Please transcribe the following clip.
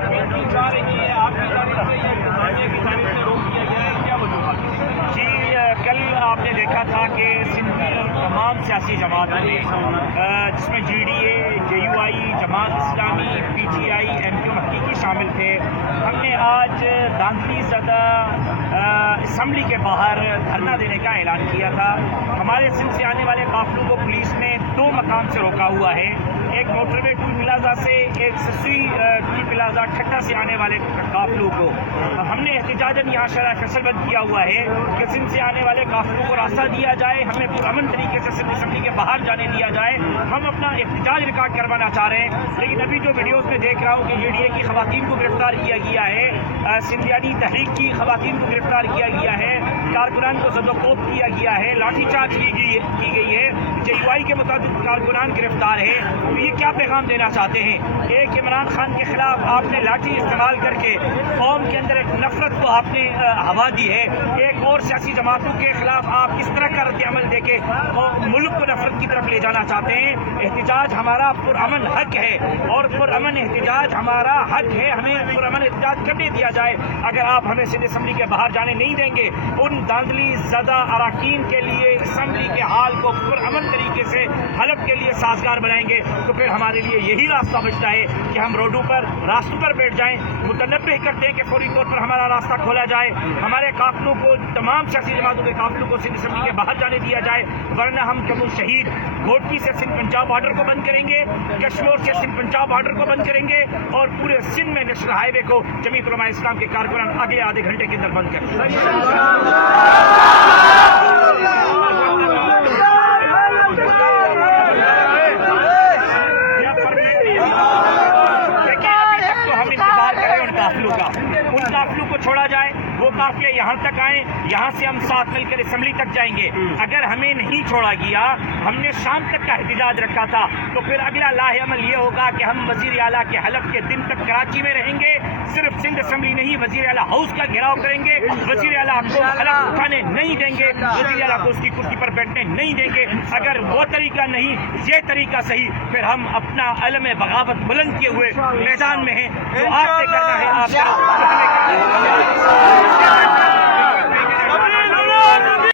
تاخیر کی جا رہی ہے آپ کی جانب سے یا انتظامیہ کی جانب سے روک دیا گیا ہے، کیا وجوہات ہیں؟ جی کل آپ نے دیکھا تھا کہ سندھ کی تمام سیاسی جماعتوں نے جس میں G D A, J you I, Jamaat Islami, P T I, M Q حقیقی شامل تھے. ہم نے آج دھاندلی زدہ اسمبلی کے باہر دھرنا دینے کا اعلان کیا تھا. ہمارے سندھ سے آنے والے قافلوں کو پولیس نے 2 مقام سے روکا ہوا ہے. ایک موٹر وے ٹول پلازا سے، ایک سسوی ٹول پلازا ٹھٹا سے آنے والے قافلوں کو. ہم نے احتجاجاً یہاں شرح فیصل بند کیا ہوا ہے کہ سندھ سے آنے والے قافلوں کو راستہ دیا جائے، ہمیں پرامن طریقے سے سندھ اسمبلی کے باہر جانے دیا جائے. ہم اپنا احتجاج ریکارڈ کروانا چاہ رہے ہیں، لیکن ابھی جو ویڈیوز میں دیکھ رہا ہوں کہ جے ڈی اے کی خواتین کو گرفتار کیا گیا ہے، سندھیانی تحریک کی خواتین کو گرفتار کیا گیا ہے، کارکنان کو زد و کوب کیا گیا ہے، لاٹھی چارج کی گئی ہے، جے یو آئی کے متعدد کارکنان گرفتار ہیں. تو یہ کیا پیغام دینا چاہتے ہیں؟ ایک عمران خان کے خلاف آپ نے لاٹھی استعمال کر کے قوم کے اندر ایک نفرت کو آپ نے ہوا دی ہے. ایک اور سیاسی جماعتوں کے خلاف آپ اس طرح کا رد عمل دے کے ملک کو نفرت کی طرف لے جانا چاہتے ہیں. احتجاج ہمارا پرامن حق ہے اور پرامن احتجاج ہمارا حق ہے، ہمیں پرامن احتجاج کرنے دیا جائے. اگر آپ ہمیں سندھ اسمبلی کے باہر جانے نہیں دیں گے، ان دھاندلی زدہ اراکین کے لیے اسمبلی کے حال کو پرامن طریقے سے حلف کے لیے سازگار بنائیں گے، تو پھر ہمارے لیے یہی راستہ بچتا ہے کہ ہم روڈوں پر راستوں پر بیٹھ جائیں. متنبع کرتے ہیں کہ فوری طور پر ہمارا راستہ کھولا جائے، ہمارے قافلوں کو، تمام سیاسی جماعتوں کے قافلوں کو سندھ اسمبلی کے باہر جانے دیا جائے، ورنہ ہم کمو شہید گھوٹکی سے سندھ پنجاب بارڈر کو بند کریں گے، کشمور سے سندھ پنجاب بارڈر کو بند کریں گے، اور پورے سندھ میں نیشنل ہائی وے کو جمعیت علماء اسلام کے کارکنان اگلے آدھے گھنٹے کے اندر بند کریں گے. ان قافلوں کو چھوڑا جائے، وہ قافلے یہاں تک آئیں، یہاں سے ہم ساتھ مل کر اسمبلی تک جائیں گے. اگر ہمیں نہیں چھوڑا گیا، ہم نے شام تک کا احتجاج رکھا تھا، تو پھر اگلا لاہ عمل یہ ہوگا کہ ہم وزیر اعلیٰ کے حلف کے دن تک کراچی میں رہیں گے. صرف سندھ اسمبلی نہیں، وزیر اعلیٰ ہاؤس کا گھیراؤ کریں گے، وزیر اعلیٰ کو حلف اٹھانے نہیں دیں گے، وزیر اعلیٰ کو اس کی کرسی پر بیٹھنے نہیں دیں گے. اگر وہ طریقہ نہیں، یہ طریقہ صحیح، پھر ہم اپنا علم بغاوت بلند کیے ہوئے میدان میں ہیں. جو آپ نے کرنا ہے آپ کرو.